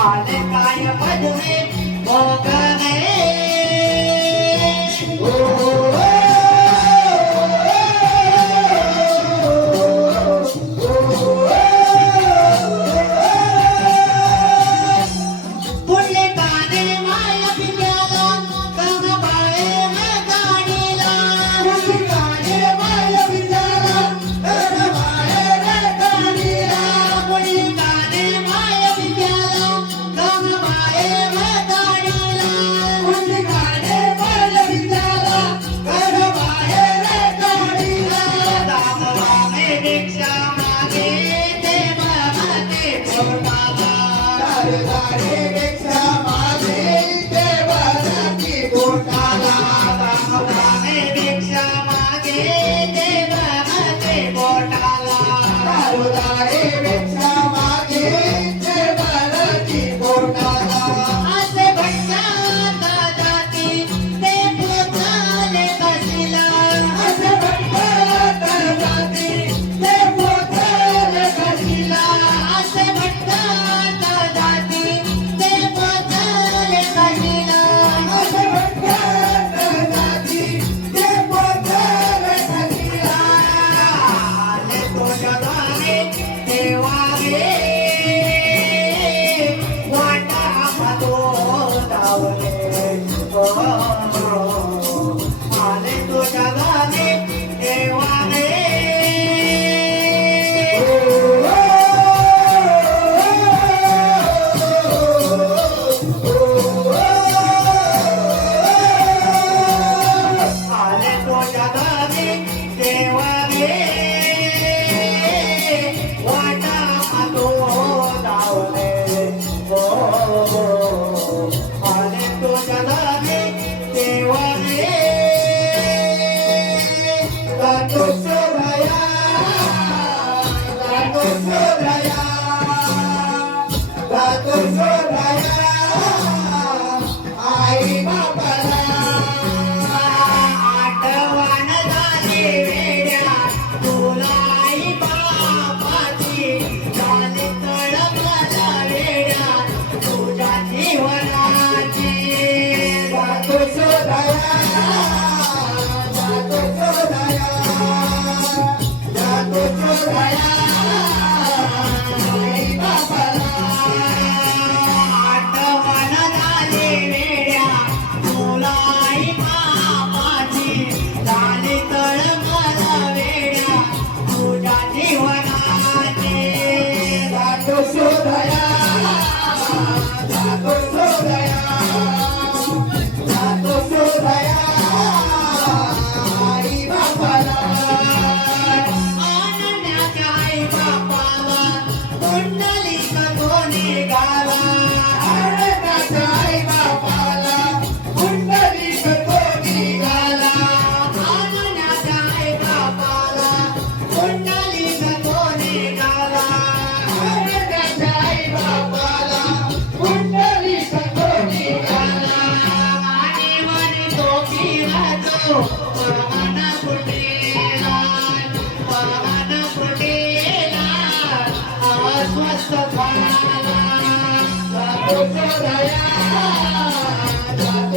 આને કાય ભજવે ભોગ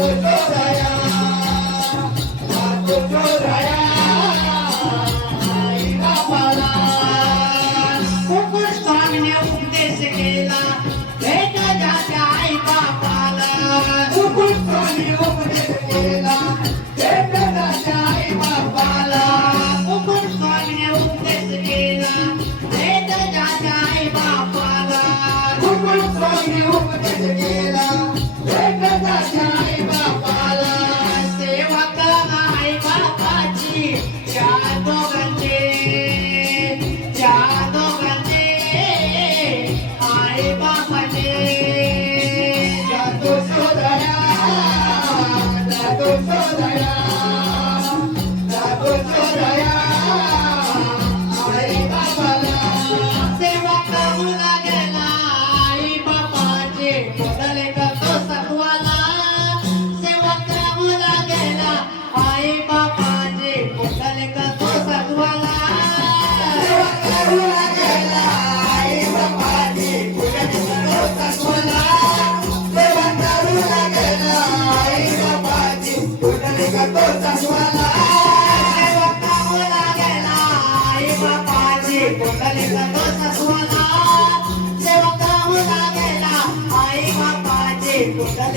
Thank. Dale, dale,